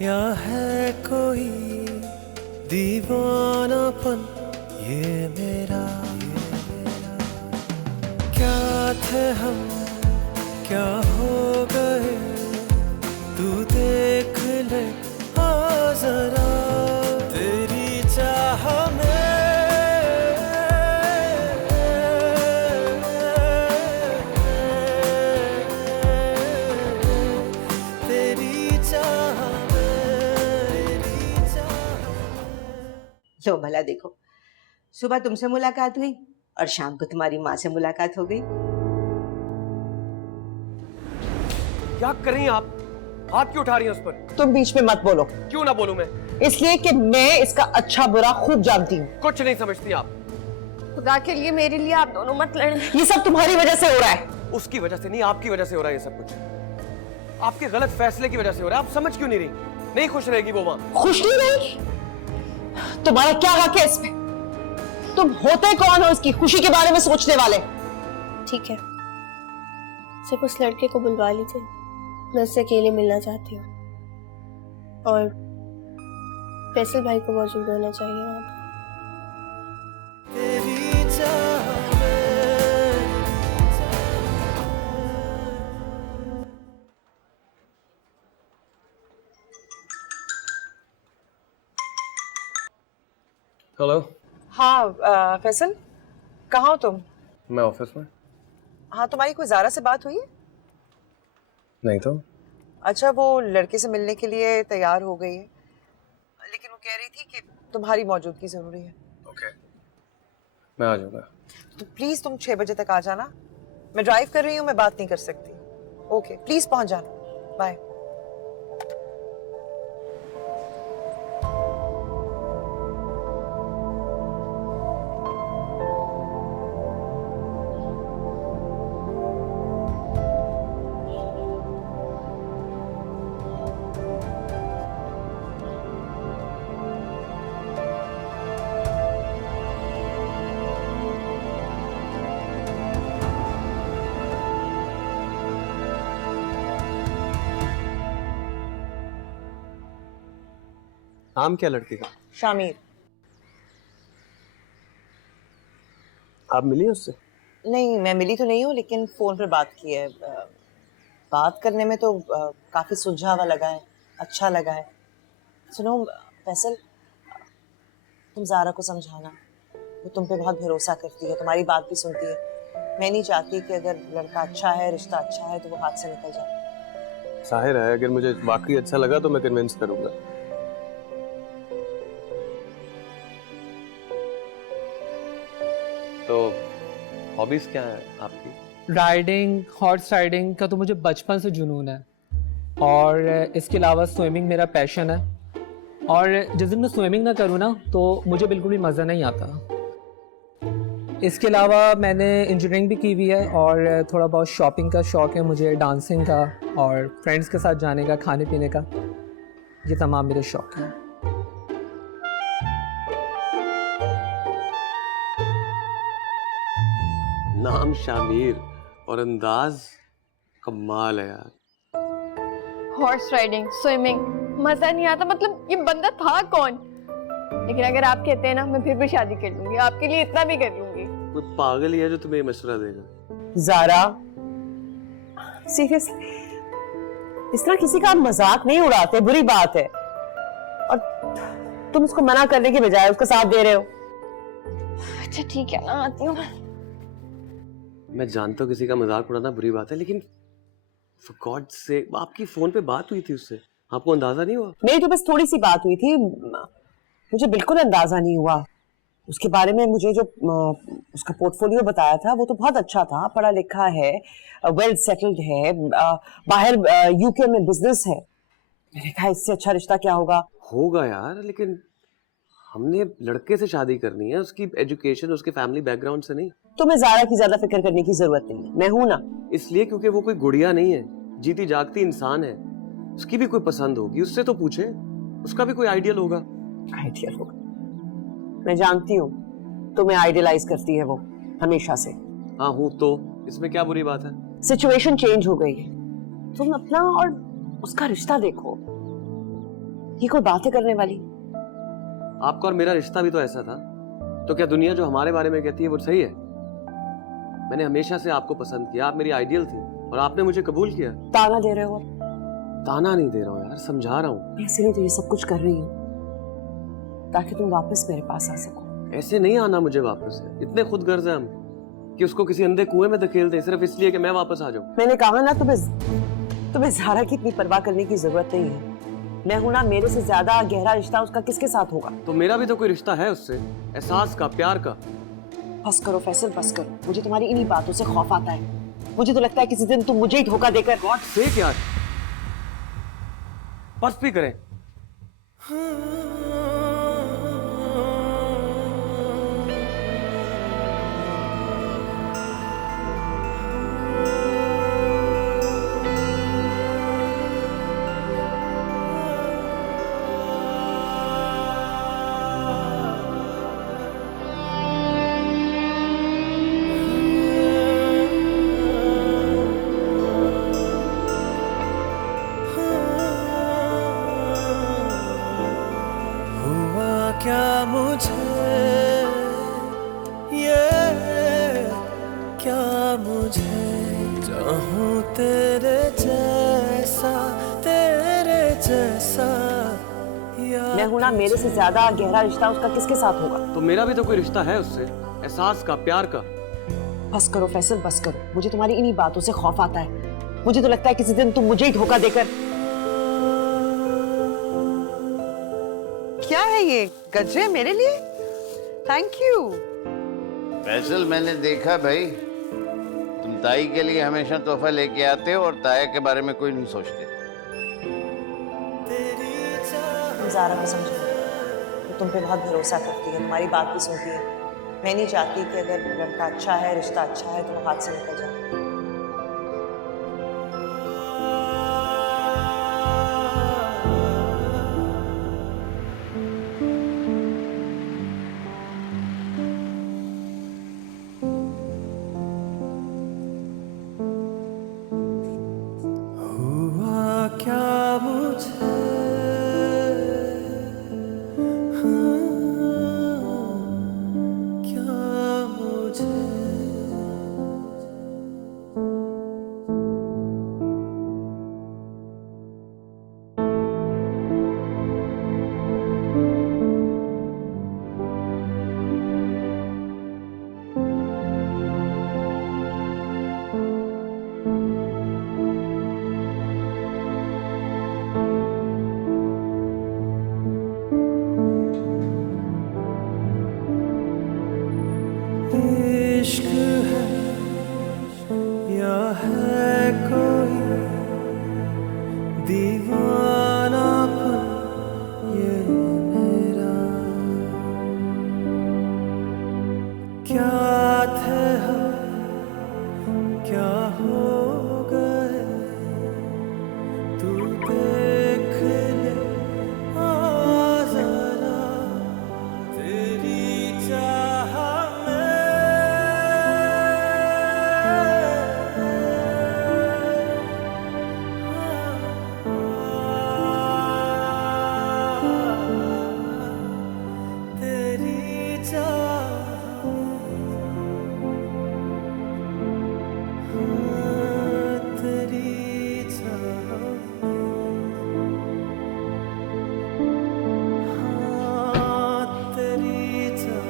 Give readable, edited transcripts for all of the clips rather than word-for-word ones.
या है कोई दीवानापन ये मेरा क्या थे हम क्या हो गए तू देख ले आ जरा तेरी चाह में तेरी चाह लो भला देखो, सुबह तुमसे मुलाकात हुई और शाम को तुम्हारी माँ से मुलाकात हो गई। क्या कर रही हैं आप? हाथ क्यों उठा रही हैं उस पर? तुम बीच में मत बोलो। क्यों ना बोलूं मैं? इसलिए कि मैं इसका अच्छा बुरा खूब जानती हूँ। कुछ नहीं समझती आप। खुदा के लिए मेरे लिए आप दोनों मत लड़ें। ये सब तुम्हारी वजह से हो रहा है। उसकी वजह से नहीं, आपकी वजह से हो रहा है ये सब कुछ। आपके गलत फैसले की वजह से हो रहा है। आप समझ क्यों नहीं रही? नहीं खुश रहेगी वो वहां। खुश नहीं रहेगी? तुम्हारा क्या हक है इसमें? तुम होते कौन हो इसकी खुशी के बारे में सोचने वाले? ठीक है, सिर्फ उस लड़के को बुलवा लीजिए, मैं उससे अकेले मिलना चाहती हूँ। और फैसल भाई को मौजूद होना चाहिए वहाँ पर। तेरी चाह हेलो। हाँ फैसल, कहाँ हो तुम? मैं ऑफिस में। हाँ, तुम्हारी कोई ज़ारा से बात हुई है? नहीं तो। अच्छा, वो लड़के से मिलने के लिए तैयार हो गई है, लेकिन वो कह रही थी कि तुम्हारी मौजूदगी जरूरी है। ओके, मैं आ जाऊंगा। तो प्लीज तुम 6 बजे तक आ जाना। मैं ड्राइव कर रही हूँ, मैं बात नहीं कर सकती। ओके, प्लीज पहुंच जाना। बाय। नाम क्या लड़की का? शामिर। आप मिली उससे? नहीं, मैं मिली तो नहीं हूँ, लेकिन फोन पर बात की है। बात करने में तो काफी सुलझावा लगा है, अच्छा लगा है। सुनो फैसल, तुम ज़ारा को समझाना, वो तुम पे बहुत भरोसा करती है, तुम्हारी बात भी सुनती है। मैं नहीं चाहती कि अगर लड़का अच्छा है, रिश्ता अच्छा है, तो वो हाथ से निकल जाए। जाहिर है, अगर मुझे वाकई अच्छा लगा तो मैं कन्विंस करूंगा। तो हॉबीज क्या है आपकी? राइडिंग, हॉर्स राइडिंग का तो मुझे बचपन से जुनून है, और इसके अलावा स्विमिंग मेरा पैशन है। और जिस दिन मैं स्विमिंग ना करूँ ना तो मुझे बिल्कुल भी मज़ा नहीं आता। इसके अलावा मैंने इंजीनियरिंग भी की हुई है, और थोड़ा बहुत शॉपिंग का शौक़ है मुझे, डांसिंग का, और फ्रेंड्स के साथ जाने का, खाने पीने का। ये तमाम मेरे शौक़ हैं। नाम शामिर और अंदाज कमाल है यार। हॉर्स राइडिंग, स्विमिंग, मजा नहीं आता। मतलब ये बंदा था कौन? लेकिन अगर आप कहते हैं ना, मैं फिर भी शादी कर लूंगी, आपके लिए इतना भी कर लूंगी। कोई पागल ही है जो तुम्हें मशवरा देगा। ज़ारा, सीरियसली इस तरह किसी का मजाक नहीं उड़ाते, बुरी बात है। और तुम उसको मना करने के बजाय उसका साथ दे रहे हो। अच्छा ठीक है ना, आती हूँ। मैं जानता हूँ किसी का मजाक उड़ाना बुरी बात है, लेकिन for God से आपकी फोन पे बात हुई थी उससे, आपको अंदाजा नहीं हुआ? मेरी तो बस थोड़ी सी बात हुई थी, मुझे बिल्कुल अंदाजा नहीं हुआ उसके बारे में। मुझे जो उसका पोर्टफोलियो बताया था वो तो बहुत अच्छा था, पढ़ा लिखा है, वेल सेटल्ड है, बाहर यूके में बिजनेस है। मैंने कहा इससे अच्छा रिश्ता क्या होगा। होगा यार, लेकिन हमने लड़के से शादी करनी है, उसकी एजुकेशन, उसके फैमिली बैकग्राउंड से नहीं। तुम्हें ज़ारा की ज्यादा फिक्र करने की जरूरत नहीं है, मैं हूं ना। इसलिए क्योंकि वो कोई गुड़िया नहीं है, जीती जागती इंसान है। उसकी भी कोई पसंद होगी, उससे तो पूछे, उसका भी कोई आइडियल होगा। आइडियल होगा? मैं जानती हूँ तुम्हें आइडियलाइज करती है वो हमेशा से। हाँ हूँ तो इसमें क्या बुरी बात है? सिचुएशन चेंज हो गई है, तुम अपना और उसका रिश्ता देखो। ये कोई बातें करने वाली? आपका और मेरा रिश्ता भी तो ऐसा था, तो क्या दुनिया जो हमारे बारे में कहती है वो सही है? मैंने हमेशा से आपको पसंद किया, आप मेरी आइडियल थी और आपने मुझे कबूल किया। ताना दे रहे हो? ताना नहीं दे रहा हूँ यार, समझा रहा हूँ। इसलिए तो ये सब कुछ कर रही हूँ ताकि तुम वापस मेरे पास आ सको। ऐसे नहीं आना मुझे वापस है, इतने खुदगर्ज हैं हम कि उसको किसी अंधे कुएं में धकेल दें सिर्फ इसलिए कि मैं वापस आ जाऊं। मैंने कहा ना, तुम्हें ज़ारा की इतनी परवाह करने की जरूरत नहीं है। मैं हूं ना, मेरे से ज्यादा गहरा रिश्ता उसका किसके साथ होगा? तो मेरा भी तो कोई रिश्ता है उससे, एहसास का, प्यार का। बस करो फैसल, बस करो। मुझे तुम्हारी इन्हीं बातों से खौफ आता है। मुझे तो लगता है किसी दिन तुम मुझे ही धोखा देकर। गॉड से क्या बस भी करें। हुआ क्या मुझे ये, क्या मुझे चाहूं तेरे जैसा, तेरे जैसा। मैं हूं ना, मेरे से ज्यादा गहरा रिश्ता उसका किसके साथ होगा? तो मेरा भी तो कोई रिश्ता है उससे, एहसास का, प्यार का। बस करो फैसल, बस करो। मुझे तुम्हारी इन्हीं बातों से खौफ आता है। मुझे तो लगता है किसी दिन तुम मुझे ही धोखा देकर। क्या है ये गजरे मेरे लिए? Thank you. फैसल, मैंने देखा भाई, तुम ताई के लिए हमेशा तोहफा लेके आते हो और ताया के बारे में कोई नहीं सोचते। तुम ज़ारा को समझो, वो तुम पे बहुत भरोसा करती है, तुम्हारी बात भी सुनती है। मैं नहीं चाहती कि अगर लड़का अच्छा है, रिश्ता अच्छा है, तो वो हाथ से निकल जाए। हुआ क्या मुझे, क्या मुझे। इश्क है या है कोई दीवानापन ये मेरा, क्या थे हम, क्या हो गए, तू देख ले आ जरा, तेरी चाह तेरी चाह, तेरी चाह, तेरी चाह।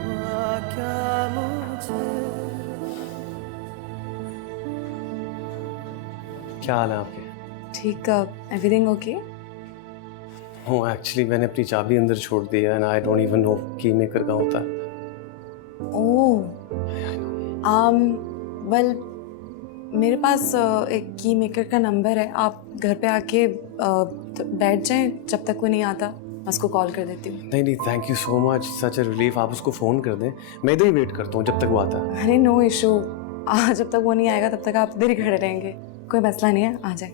हुआ क्या मुझे। क्या हाल है आपके? ठीक, एवरीथिंग ओके? हो एक्चुअली मैंने अपनी चाबी अंदर छोड़ दी है and I don't even know की मेकर कहाँ होता है। ओह, वेल मेरे पास एक की मेकर का नंबर है। आप घर पे आके बैठ जाएं, जब तक वो नहीं आता मैं उसको कॉल कर देती हूँ। नहीं नहीं, thank you so much, such a relief. आप उसको फ़ोन कर दें, मैं इधर ही वेट करता हूँ जब तक वो आता है। अरे नो इशू, जब तक वो नहीं आएगा तब तक आप इधर ही खड़े रहेंगे, कोई मसला नहीं है, आ जाए।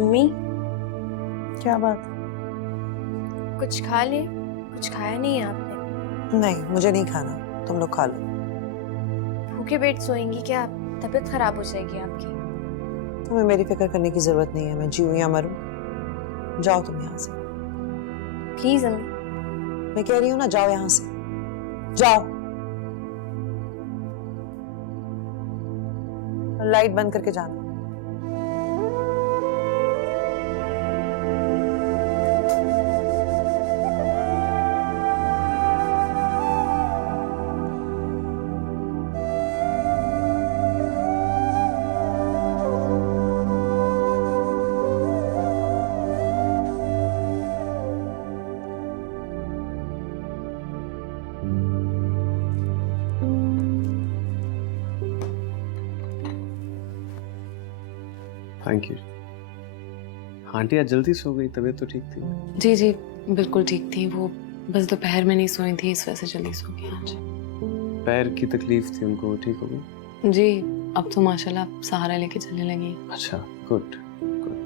मम्मी क्या बात? कुछ खा ले, कुछ खाया नहीं है आपने? नहीं, मुझे नहीं खाना, तुम लोग खा लो। भूखे पेट सोएंगी क्या आप? तबीयत खराब हो जाएगी आपकी। तुम्हें मेरी फिक्र करने की जरूरत नहीं है, मैं जीऊं या मरूं। जाओ तुम यहाँ से। प्लीज अम्मी। मैं कह रही हूँ ना, जाओ यहाँ से, जाओ। लाइट बंद करके जाना। Thank you. आंटी आज जल्दी सो गई, तबीयत तो ठीक थी? जी जी बिल्कुल ठीक थी, वो बस दोपहर में नहीं सोई थी, इस वजह से जल्दी सो गई आज। पैर की तकलीफ थी उनको, ठीक हो गई? जी अब तो माशाल्लाह सहारा लेके चलने लगी। अच्छा, गुड गुड।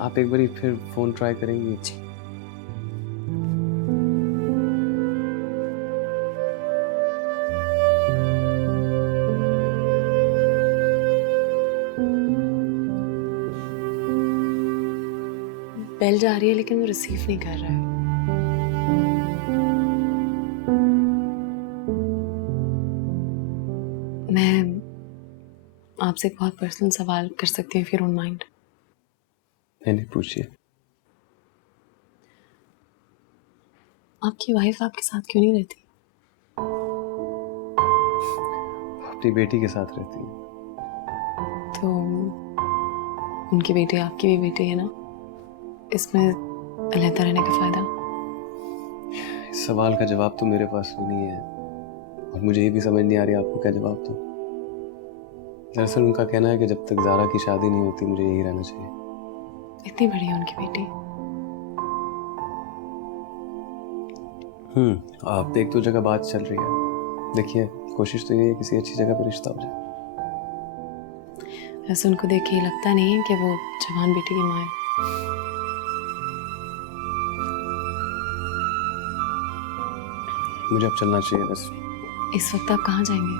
आप एक बारी फिर फोन ट्राई करेंगी? जी। बेल जा रही है लेकिन वो रिसीव नहीं कर रहा है। मैं आपसे एक बहुत पर्सनल सवाल कर सकती हूँ, if you don't mind? नहीं पूछिए। आपकी वाइफ आपके साथ क्यों नहीं रहती? अपनी बेटी के साथ रहती है। तो उनकी बेटी आपकी भी बेटी है ना, इसमें अलहदा रहने का फायदा? इस सवाल का जवाब तो मेरे पास भी नहीं है और मुझे ये भी समझ नहीं आ रही आपको क्या जवाब दूं। दरअसल उनका कहना है कि जब तक ज़ारा की शादी नहीं होती मुझे यही रहना चाहिए। इतनी बड़ी है उनकी बेटी। आप एक दो जगह बात चल रही है, देखिए कोशिश तो ये है किसी अच्छी जगह पर रिश्ता हो जाए। वैसे उनको देख के ये लगता नहीं है कि वो जवान बेटी की माँ है। मुझे अब चलना चाहिए बस। इस वक्त आप कहाँ जाएंगे?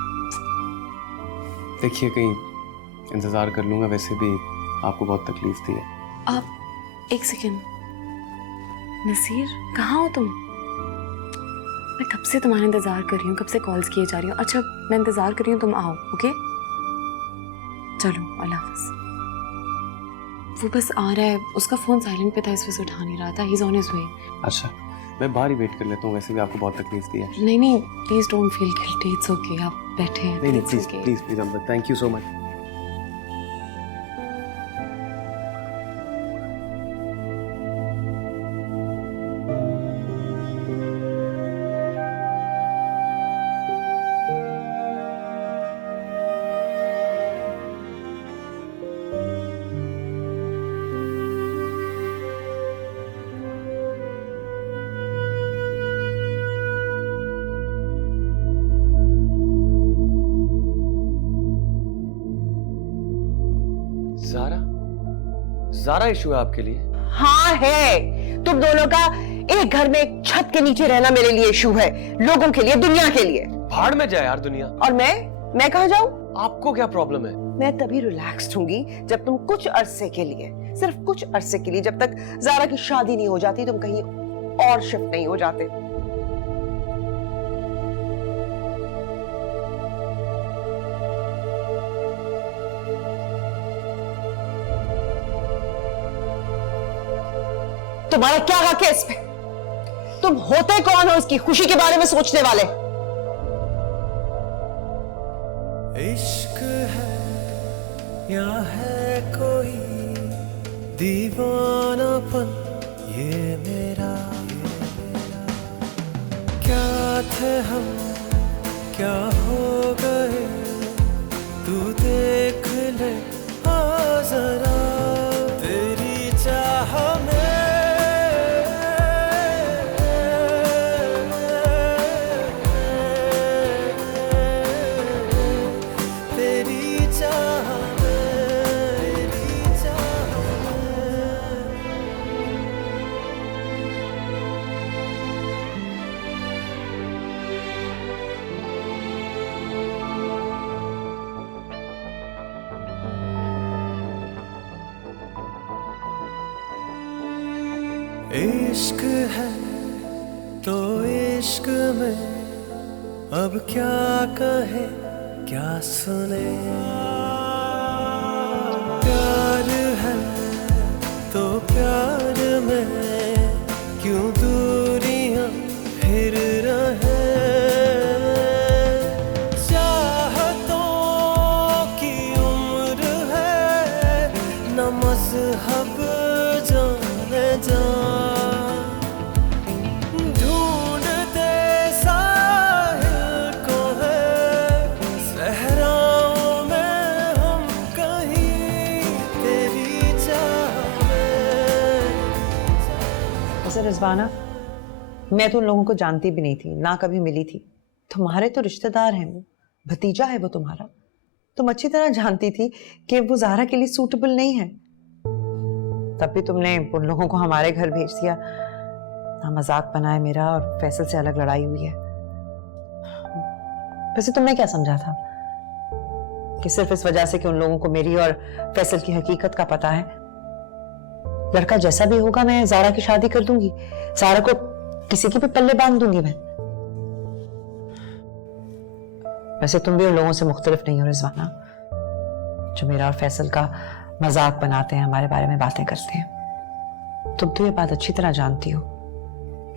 देखिए कहीं इंतज़ार कर लूँगा, वैसे भी आपको बहुत तकलीफ दी है। आप एक सेकेंड, नसीर कहाँ हो तुम? मैं कब से तुम्हारा इंतजार कर रही हूँ, कब से कॉल्स किए जा रही हूँ। अच्छा मैं इंतजार कर रही हूँ, तुम आओ। ओके चलो, अल्लाह हाफ़िज़। वो बस आ रहा है, उसका फोन साइलेंट पे था इस वजह से उठा नहीं रहा था। He is on his way. अच्छा मैं बाहर ही वेट कर लेता हूँ, वैसे भी आपको बहुत तकलीफ दी है। नहीं नहीं please don't feel guilty, it's okay. आप बैठे हैं। नहीं It's please okay. Please please Ambar, thank you so much. Zara, Zara issue है आपके लिए? हाँ है। तुम दोनों का एक घर में एक छत के नीचे रहना मेरे लिए इशू है, लोगों के लिए, दुनिया के लिए। भाड़ में जाए यार दुनिया। और मैं कहाँ जाऊँ? आपको क्या प्रॉब्लम है? मैं तभी रिलैक्स्ड होंगी जब तुम कुछ अरसे के लिए, सिर्फ कुछ अरसे के लिए, जब तक ज़ारा की शादी नहीं हो जाती, तुम कहीं और शिफ्ट नहीं हो जाते। तुम्हारा क्या हक है इस पे? तुम होते कौन हो इसकी खुशी के बारे में सोचने वाले? इश्क है या है कोई दीवानापन ये मेरा क्या थे हम क्या हो गए तू देख ले आ जरा तेरी चाह में तेरी चाह में इश्क है तो इश्क में अब क्या कहे क्या सुने, प्यार है तो प्यार में क्यों दूरियां फिर रहे, चाहतों की उम्र है न मज़हब जाने जा, ढूंढते साहिल को है सहराओं में हम कहीं तेरी चाह में। वैसे रिजवाना, मैं तो उन लोगों को जानती भी नहीं थी, ना कभी मिली थी। तुम्हारे तो रिश्तेदार हैं, वो भतीजा है वो तुम्हारा। तुम अच्छी तरह जानती थी कि वो ज़ारा के लिए सूटेबल नहीं है, तब भी तुमने उन लोगों को हमारे घर भेज दिया। ना मजाक बनाए मेरा और फैसल से अलग लड़ाई हुई है। वैसे तुमने क्या समझा था कि सिर्फ इस वजह से कि उन लोगों को मेरी और फैसल की हकीकत का पता है? लड़का जैसा भी होगा मैं ज़ारा की शादी कर दूंगी, ज़ारा को किसी के भी पल्ले बांध दूंगी मैं। वैसे तुम भी उन लोगों से मुख्तलिफ नहीं हो रिजवाना, जो मेरा और फैसल का मजाक बनाते हैं, हमारे बारे में बातें करते हैं। तुम तो ये बात अच्छी तरह जानती हो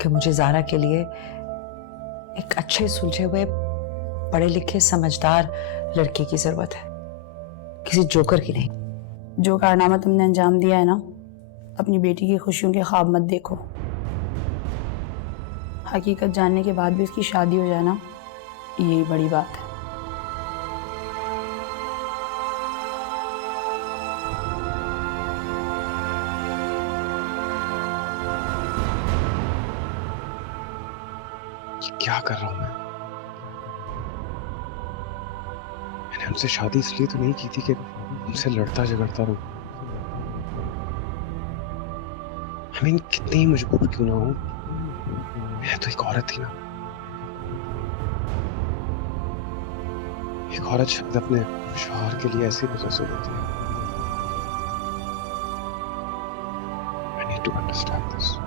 कि मुझे ज़ारा के लिए एक अच्छे सुलझे हुए पढ़े लिखे समझदार लड़के की जरूरत है, किसी जोकर की नहीं। जो कारनामा तुमने अंजाम दिया है ना, अपनी बेटी की खुशियों के ख्वाब मत देखो। हकीकत जानने के बाद भी उसकी शादी हो जाए ना, यही बड़ी बात है। क्या कर रहा हूं मैंने उनसे शादी इसलिए तो नहीं की थी कि उनसे लड़ता झगड़ता रहूं। कितनी ही मजबूर क्यों ना हूं, मैं तो एक औरत थी ना। एक औरत शायद अपने शौहर के लिए ऐसी वजह होती है। I need to understand this.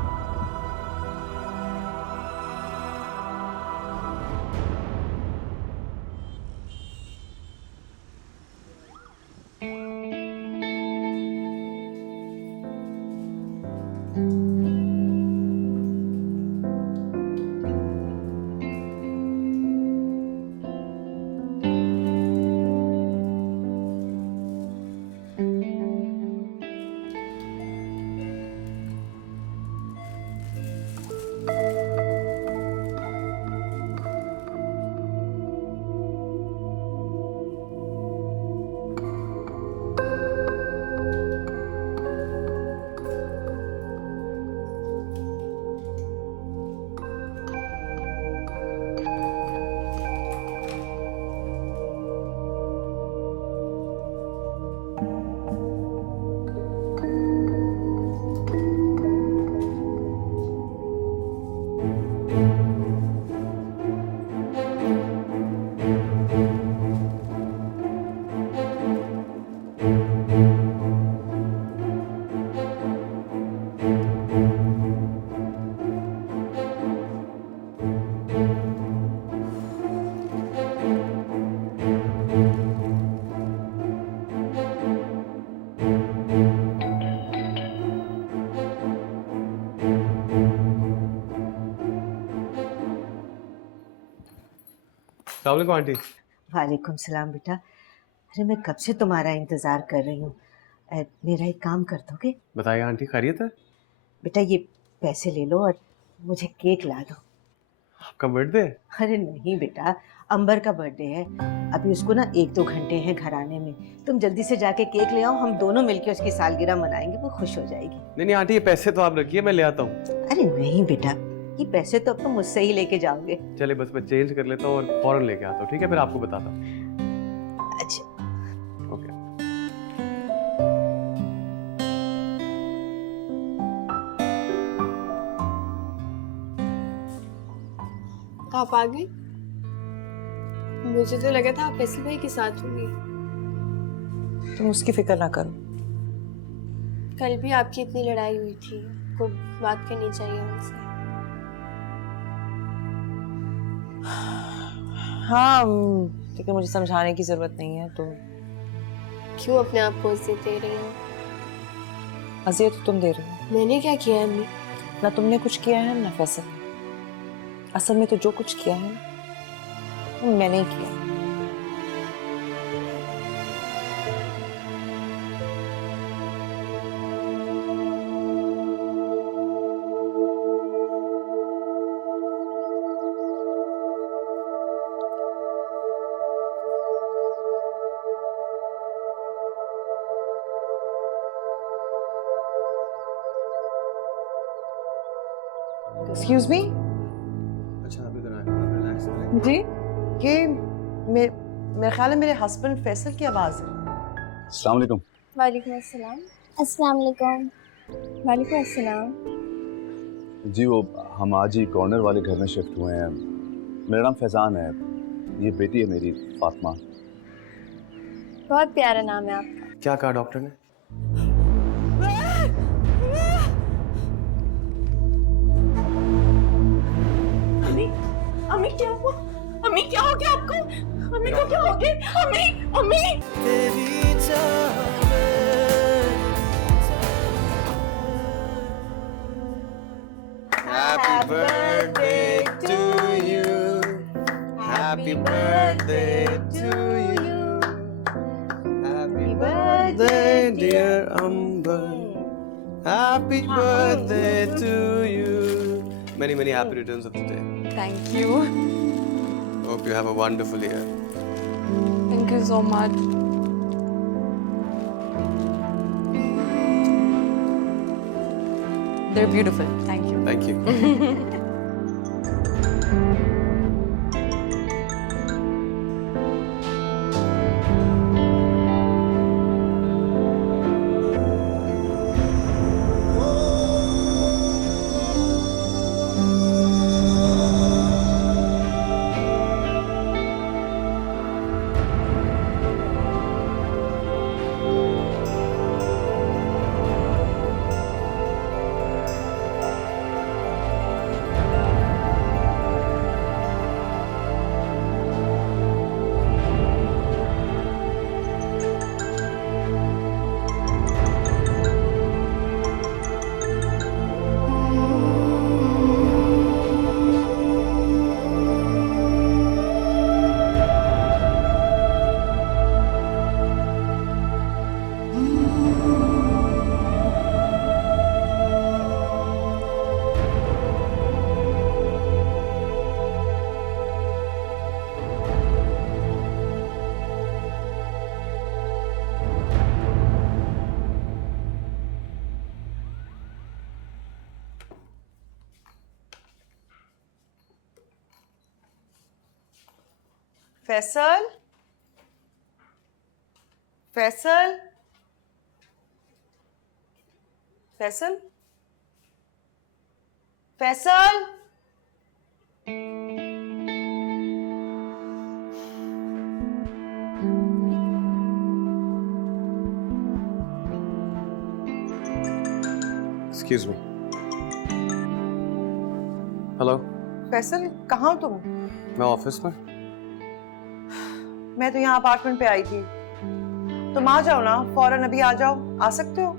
अस्सलाम आंटी। वालेकुम सलाम बेटा। अरे मैं कब से तुम्हारा इंतज़ार कर रही हूँ। मेरा एक काम कर दोगे? बताइए आंटी, खैरियत है? बेटा ये पैसे ले लो और मुझे केक ला दो। आपका बर्थडे? अरे नहीं बेटा, अंबर का बर्थडे है। अभी उसको ना 1-2 घंटे हैं घर आने में। तुम जल्दी से जाके केक ले आओ, हम दोनों मिलके उसकी सालगिरह मनाएंगे, वो खुश हो जाएगी। नहीं आंटी, ये पैसे तो आप रखिए, मैं ले आता हूँ। अरे नहीं बेटा, ये पैसे तो अब तुम मुझसे ही लेके जाओगे। चले बस मैं चेंज कर लेता हूँ और फौरन लेके आता हूँ, ठीक है? फिर आपको बताता हूँ। अच्छा ओके। आप आ गए? मुझे तो लगा था आप फैसल भाई के साथ होंगी। तुम उसकी फिक्र ना करो। कल भी आपकी इतनी लड़ाई हुई थी, आपको बात करनी चाहिए उनसे। हाँ, लेकिन मुझे समझाने की जरूरत नहीं है। तो क्यों अपने आप को अजियत दे रही हो? अजियत तो तुम दे रही हो। मैंने क्या किया है अम्मी? ना तुमने कुछ किया है ना फैसल। असल में तो जो कुछ किया है वो मैंने ही किया। एक्सक्यूज मी अच्छा आप इधर आए, आप रिलैक्स करें। जी, ये मेरे ख्याल है मेरे हस्बैंड फैसल की आवाज़ है। अस्सलाम वालेकुम। वालेकुम अस्सलाम। अस्सलाम वालेकुम। वालेकुम अस्सलाम। जी वो हम आज ही कॉर्नर वाले घर में शिफ्ट हुए हैं। मेरा नाम फैज़ान है, ये बेटी है मेरी फातिमा। बहुत प्यारा नाम है आपका। क्या कहा डॉक्टर ने? अम्मी क्या हुआ? अम्मी क्या हो गया आपको? अम्मी को क्या हो गया? अम्मी अम्मी तेरी चाह में Happy birthday to you. Happy birthday to you. Happy birthday, dear Amber. Happy birthday to you. Many, many happy returns of the day. Thank you. Hope you have a wonderful year. Thank you so much. They're beautiful. Thank you. Thank you. Faisal, Faisal, Faisal, Faisal. Excuse me. Hello, Faisal कहाँ हो तुम? मैं office में। मैं तो यहाँ apartment पे आई थी। तुम आ जाओ ना, फौरन अभी आ जाओ। आ सकते हो?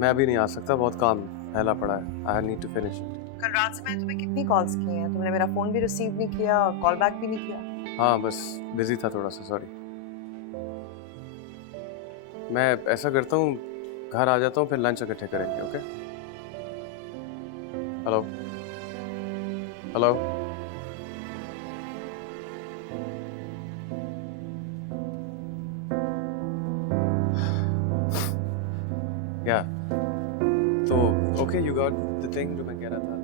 मैं अभी नहीं आ सकता, बहुत काम फैला पड़ा है। I need to finish it. कल रात से मैंने तुम्हें कितनी कॉल्स की हैं, तुमने मेरा फोन भी रिसीव नहीं किया, कॉल बैक भी नहीं किया। हाँ बस बिजी था थोड़ा सा, सॉरी। मैं ऐसा करता हूँ, घर आ जाता हूँ, फिर लंच इकट्ठे करेंगे, ओके? Hello, hello. या तो okay, you got the thing जो मैं कह रहा था।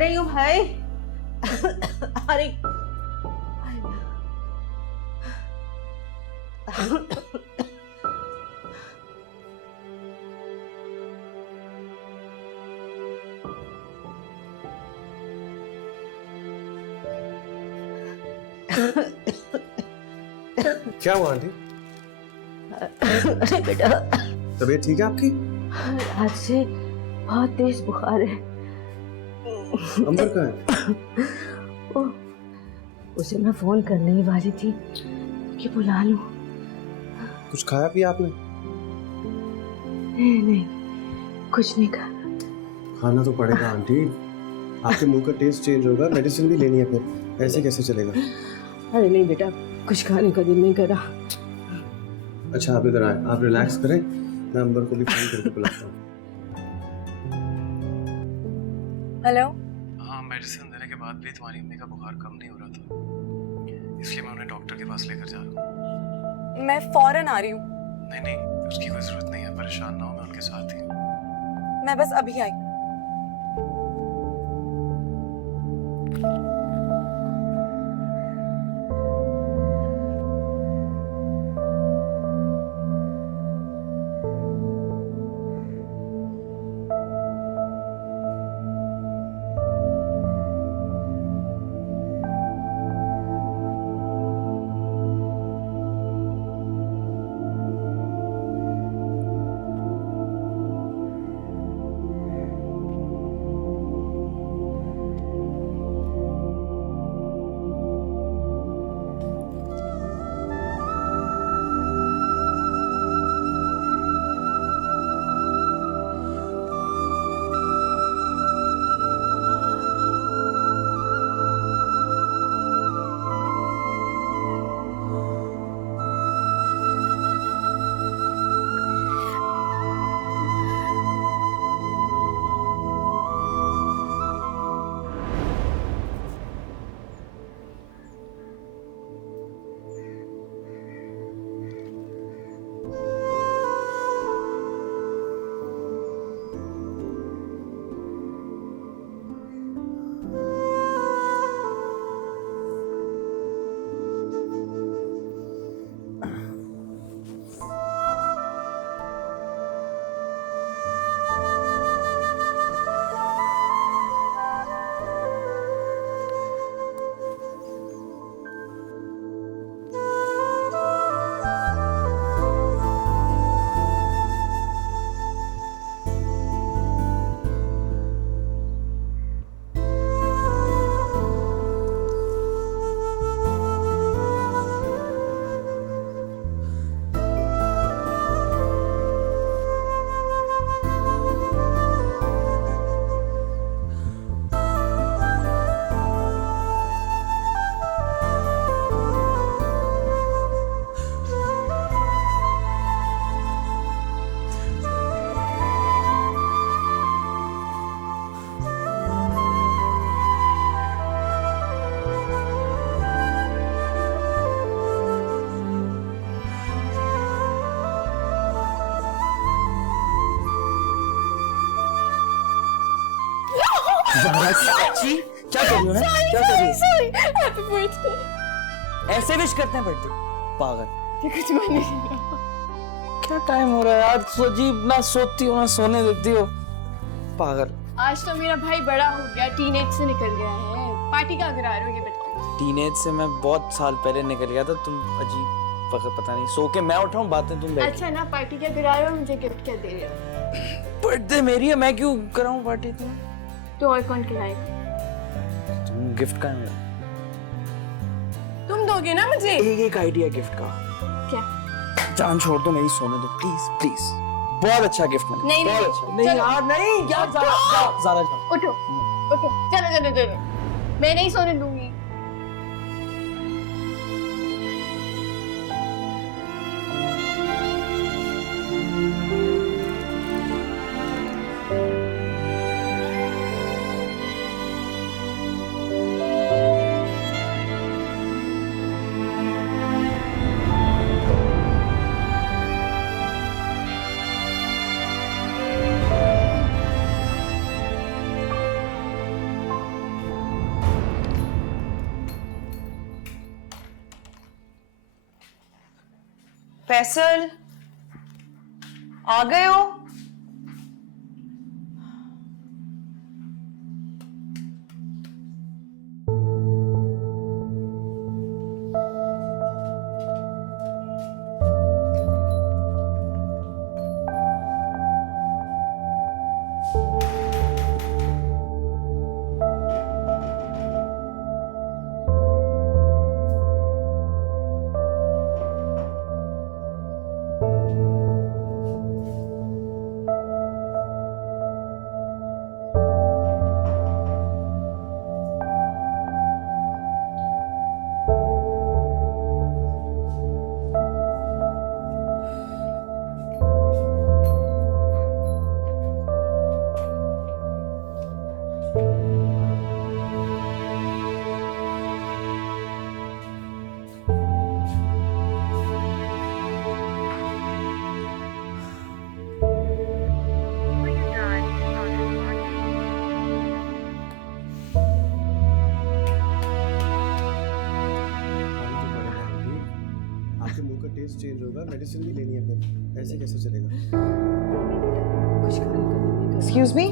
रही हूँ भाई। अरे क्या हुआ आंटी? अरे बेटा, तबीयत ठीक है आपकी? आज से बहुत तेज बुखार है। अंबर कहाँ है? उसे मैं फोन करने ही वाली थी कि बुला लूं। कुछ खाया पिया आपने? नहीं, कुछ नहीं खाया। खाना तो पड़ेगा आंटी, आपके मुंह का टेस्ट चेंज होगा, मेडिसिन भी लेनी है, फिर ऐसे कैसे चलेगा? अरे नहीं बेटा, कुछ खाने का दिल नहीं करा। अच्छा आप इधर आए, आप रिलैक्स करें, मैं अंबर को भी फोन करके बुलाता हूँ। हेलो। हाँ, मेडिसिन देने के बाद भी तुम्हारी अम्मी का बुखार कम नहीं हो रहा था, इसलिए मैं उन्हें डॉक्टर के पास लेकर जा रहा हूँ। मैं फौरन आ रही हूँ। नहीं, उसकी कोई जरूरत नहीं है, परेशान ना हो, मैं उनके साथ ही हूँ। मैं बस अभी आई। जी क्या कर रही हो? क्या कर रही हो? Happy birthday. ऐसे विश करते हैं बर्थडे? पागल। कुछ मन नहीं क्या टाइम हो रहा है यार? सोची ना सोती हो ना सोने देती हो। पागल। आज तो मेरा भाई बड़ा हो गया, टीनेज से निकल गया है। पार्टी का करा रहे हो ये बताओ। टीनेज से मैं बहुत साल पहले निकल गया था। तुम अजीब पता नहीं, सो के मैं उठाऊं बातें तुम बैठ। अच्छा ना, पार्टी क्या करा रहे हो? मुझे गिफ्ट क्या दे रहे हो? बर्थडे मेरी है, मैं क्यों कराऊं पार्टी? तो और कौन खिलाएगा? तुम गिफ्ट का है मेरा। तुम दोगे ना मुझे? एक आइडिया गिफ्ट का। क्या? जान छोड़ दो, मेरी सोने दो प्लीज प्लीज। बहुत अच्छा गिफ्ट मैंने। नहीं, बहुत नहीं, अच्छा। नहीं चलो। यार नहीं यार, ज़रा उठो उठो, चलो चलो चलो, मैं नहीं सोने दूंगी। फैसल, आ गए हो? आपके मुंह का टेस्ट चेंज होगा, मेडिसिन भी लेनी है फिर, ऐसे कैसे चलेगा? कुछ खाने को नहीं मिलेगा। एक्सक्यूज मी,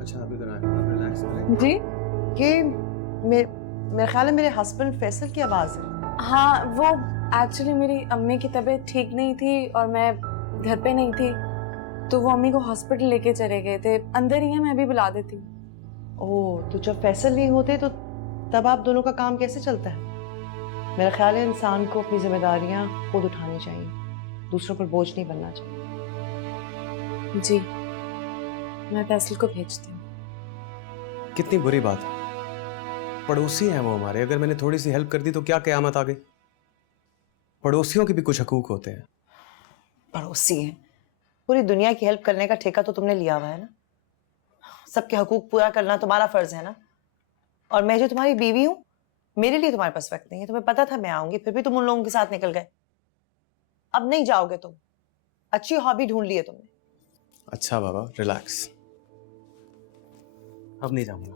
अच्छा आप इधर आए, आप रिलैक्स करें। जी ये मेरे ख्याल है मेरे हस्बैंड फैसल की आवाज़ है। हाँ, वो एक्चुअली मेरी अम्मी की तबीयत ठीक नहीं थी और मैं घर पे नहीं थी, तो वो अम्मी को हॉस्पिटल लेके चले गए थे। अंदर ही है, मैं अभी बुला देती हूँ। ओह, तो जब फैसल नहीं होते तो तब आप दोनों का काम कैसे चलता है? मेरा ख्याल है इंसान को अपनी जिम्मेदारियां खुद उठानी चाहिए, दूसरों पर बोझ नहीं बनना चाहिए। जी, मैं फैसल को भेजती हूँ। कितनी बुरी बात है, पड़ोसी हैं वो हमारे, अगर मैंने थोड़ी सी हेल्प कर दी तो क्या क़यामत आ गई? पड़ोसियों के भी कुछ हकूक होते हैं। पड़ोसी हैं, पूरी दुनिया की हेल्प करने का ठेका तो तुमने लिया हुआ है ना। सबके हकूक पूरा करना तुम्हारा फर्ज है ना। और मैं जो तुम्हारी बीवी हूँ, मेरे लिए तुम्हारे पास वक्त नहीं है। तुम्हें पता था मैं आऊंगी, फिर भी तुम उन लोगों के साथ निकल गए। अब नहीं जाओगे तुम, अच्छी हॉबी ढूंढ ली है तुमने। अच्छा बाबा, रिलैक्स, अब नहीं जाऊंगा।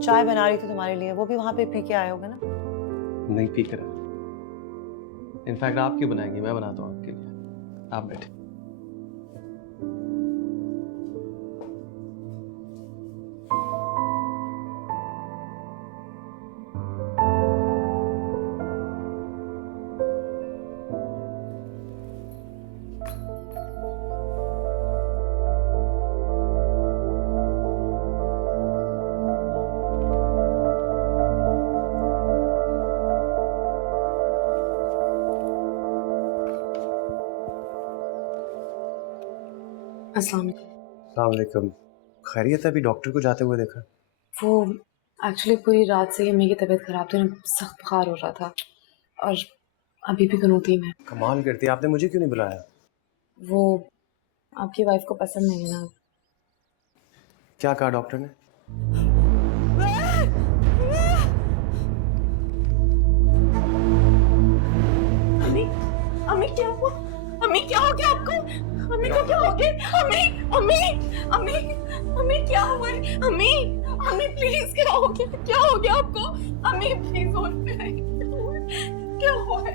चाय बना रही थी तुम्हारे लिए, वो भी वहां पे पी के आए होगे ना। नहीं पी कर, इनफैक्ट आप क्यों बनाएंगी, मैं बनाता हूँ आपके लिए। आप बैठे। अस्सलाम वालेकुम। खैरियत है? अभी डॉक्टर को जाते हुए देखा? वो एक्चुअली पूरी रात से ही अम्मी की तबीयत खराब थी, सख्त बुखार हो रहा था और अभी भी कनूती में। कमाल करती है, आपने मुझे क्यों नहीं बुलाया? वो आपकी वाइफ को पसंद नहीं है ना। क्या कहा डॉक्टर ने? अम्मी, अम्मी क्या हुआ? अम्मी क्या हो गया आपको? अम्मी को क्या हो गया? अम्मी, अम्मी, अम्मी, अम्मी क्या हुआ? अम्मी, अम्मी प्लीज क्या हो गया? क्या हो गया आपको? अम्मी प्लीज होश में आइए। क्या हुआ है?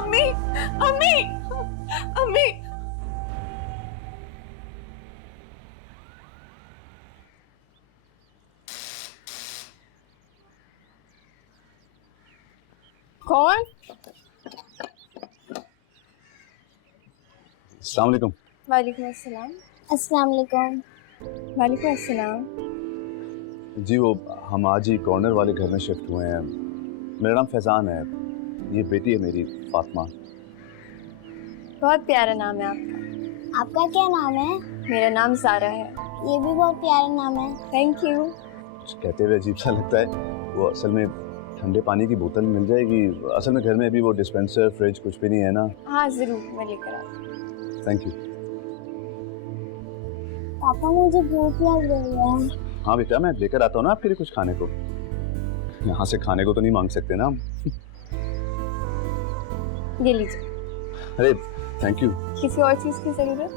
अम्मी, अम्मी, अम्मी। कौन? अस्सलाम वालेकुम। वालेकुम अस्सलाम। अस्सलाम वालेकुम। वालेकुम अस्सलाम। जी वो हम आज ही कॉर्नर वाले घर में शिफ्ट हुए हैं। मेरा नाम फैज़ान है, ये बेटी है मेरी फातिमा। बहुत प्यारा नाम है आपका। आपका क्या नाम है? मेरा नाम सारा है। ये भी बहुत प्यारा नाम है। Thank you. कुछ कहते हुए अजीब सा लगता है। वो असल में ठंडे पानी की बोतल मिल जाएगी? असल में घर में अभी वो डिस्पेंसर फ्रिज कुछ भी नहीं है ना। हाँ जरूर, मैं लेकर आती हूँ। Thank you. पापा मुझे भूख लग रही है। हाँ बेटा, मैं लेकर आता हूँ ना आपके लिए कुछ खाने को। यहाँ से खाने को तो नहीं मांग सकते ना हम। ये लीजिए। अरे थैंक यू। किसी और चीज़ की ज़रूरत?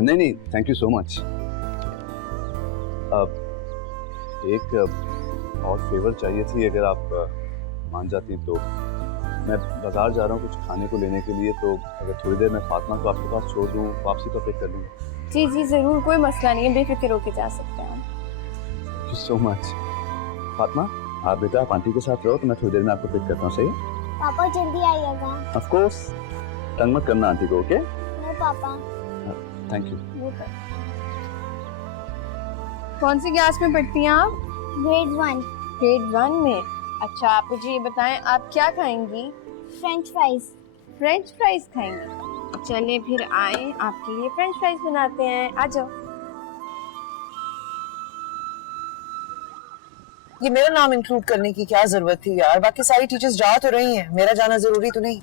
नहीं नहीं, थैंक यू सो मच। एक और फेवर चाहिए थी, अगर आप मान जाती तो। मैं बाजार जा रहा हूँ कुछ खाने को लेने के लिए, तो अगर थोड़ी देर में फातिमा को आपके पास छोड़ दूँ, वापसी पर पिक कर लूँगा। जी जी ज़रूर, कोई मसला नहीं है, बेफिक्र होके जा सकते हैं। Thank you so much. Fatima, आप बेटा आप आंटी के साथ रहो, तो मैं थोड़ी देर में आपको पिक करता हूँ, सही है? पापा जल्दी आइएगा। ऑफ कोर्स, तंग मत करना आंटी को, ओके? नो पापा। Thank you. कौन सी क्लास में पढ़ती हैं आप? ग्रेड 1 ग्रेड 1 में। अच्छा, आप मुझे ये बताएं, आप क्या खाएंगी? French fries. फ्रेंच फ्राइज खाएंगी? चलिए फिर आए, आपके लिए फ्रेंच फ्राइज बनाते हैं, आ जाओ। ये मेरा नाम इंक्लूड करने की क्या जरूरत थी यार? बाकी सारी टीचर्स जा तो रही हैं, मेरा जाना जरूरी तो नहीं?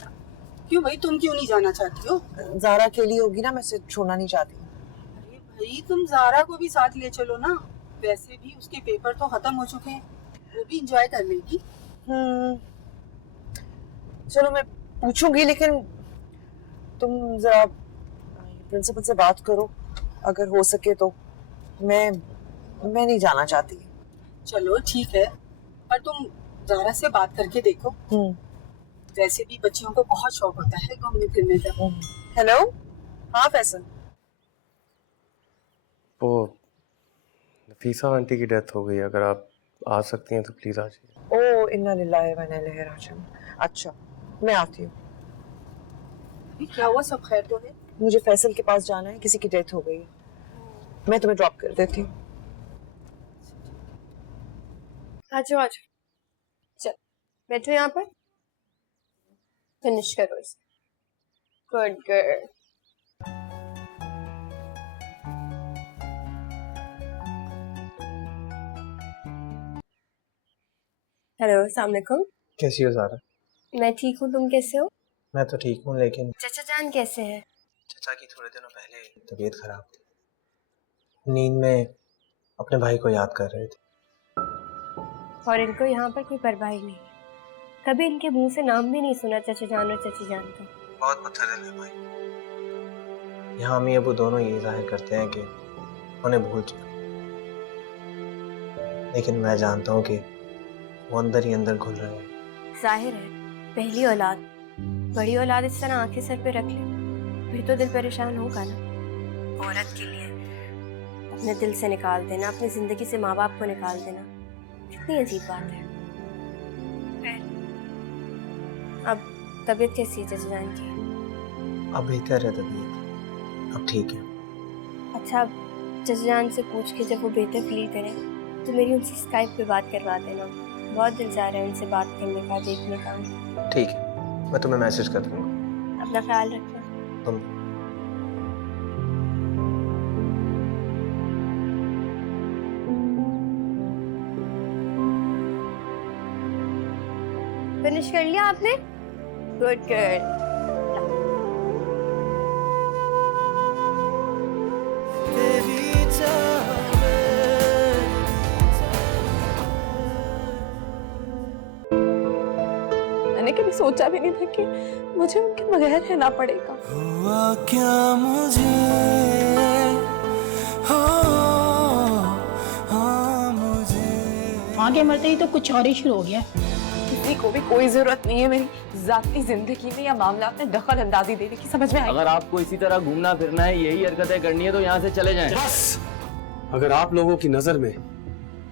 क्यों भाई, तुम क्यों नहीं जाना चाहती हो? ज़ारा अकेली होगी ना, मैं उसे छोड़ना नहीं चाहती। अरे भाई, तुम ज़ारा को भी साथ ले चलो ना, वैसे भी उसके पेपर तो खत्म हो चुके हैं, वो भी एंजॉय कर लेगी। चलो मैं पूछूंगी, लेकिन तुम जरा प्रिंसिपल से बात करो, अगर हो सके तो। मैं नहीं जाना चाहती। चलो ठीक है, पर तुम ज़ारा से बात करके देखो। वैसे भी बच्चियों को बहुत शौक होता है घूमने फिरने का। हेलो, हाँ फैसल। वो नफीसा आंटी की डेथ हो गई, अगर आप आ सकती हैं तो प्लीज़ आ जाइए। ओ इन्ना लिल्लाहि व इन्ना इलैहि राजिऊन। अच्छा, मैं आती हूँ। क्या हुआ, सब खैर तो है? मुझे फैसल के पास जाना है, किसी की डेथ हो गई है। मैं तुम्हें ड्रॉप कर देती हूँ। आजो आजो, चल बैठो यहाँ पर, फिनिश करो इसे। Good girl. हेलो, अस्सलाम वालेकुम। कैसी हो ज़ारा? मैं ठीक हूँ, तुम कैसे हो? मैं तो ठीक हूँ, लेकिन चाचा जान कैसे हैं? चाचा की थोड़े दिनों पहले तबीयत खराब थी, नींद में अपने भाई को याद कर रहे थे। और इनको यहाँ पर कोई परवाह ही नहीं है, कभी इनके मुंह से नाम भी नहीं सुना चाचा जान और चाची जान का। बहुत पत्थर दिल है भाई। यहाँ अम्मी अबू दोनों ये जाहिर करते हैं कि उन्हें भूल चुके, लेकिन मैं जानता हूँ कि वो अंदर ही अंदर घुल रहे हैं। जाहिर है, पहली औलाद, बड़ी औलाद इस तरह आंखें सर पे रख ले, फिर तो दिल परेशान होगा ना। औरत के लिए अपने दिल से निकाल देना, अपनी जिंदगी से माँ बाप को निकाल देना, कितनी अजीब बात है। अब तबीयत कैसी है चाचा जान की? अब बेहतर है तबीयत, अब ठीक है। अच्छा, चाचा जान से पूछ के जब वो बेहतर फील करें तो मेरी उनसे स्काइप पे बात करवा देना, बहुत दिल चाह रहा है उनसे बात करने का, देखने का। ठीक है, मैं तुम्हें मैसेज कर दूंगा। अपना ख्याल रखना। तुम फिनिश कर लिया आपने? Good girl. मैंने कभी सोचा भी नहीं था कि मुझे उनके बगैर रहना पड़ेगा। हुआ क्या मुझे, वहाँ के मरते ही तो कुछ और ही शुरू हो गया। किसी को भी कोई जरूरत नहीं है मेरी जाती जिंदगी में या मामला में दखल अंदाजी देने की, समझ में आई? अगर आपको इसी तरह घूमना फिरना है, यही हरकतें करनी है, तो यहाँ से चले जाएं। बस, अगर आप लोगों की नजर में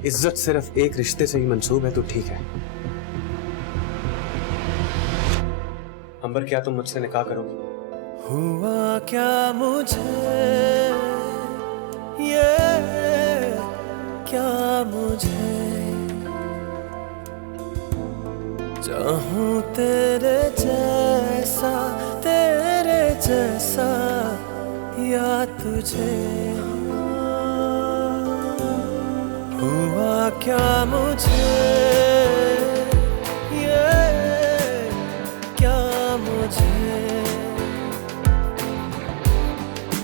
इज्जत सिर्फ एक रिश्ते से ही मंसूब है तो ठीक है। अंबर, क्या तुम मुझसे निकाह करोगी? हुआ क्या मुझे, ये क्या मुझे, चाहूं तेरे जैसा या तुझे। हुआ क्या मुझे, ये क्या मुझे,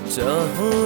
चाहूं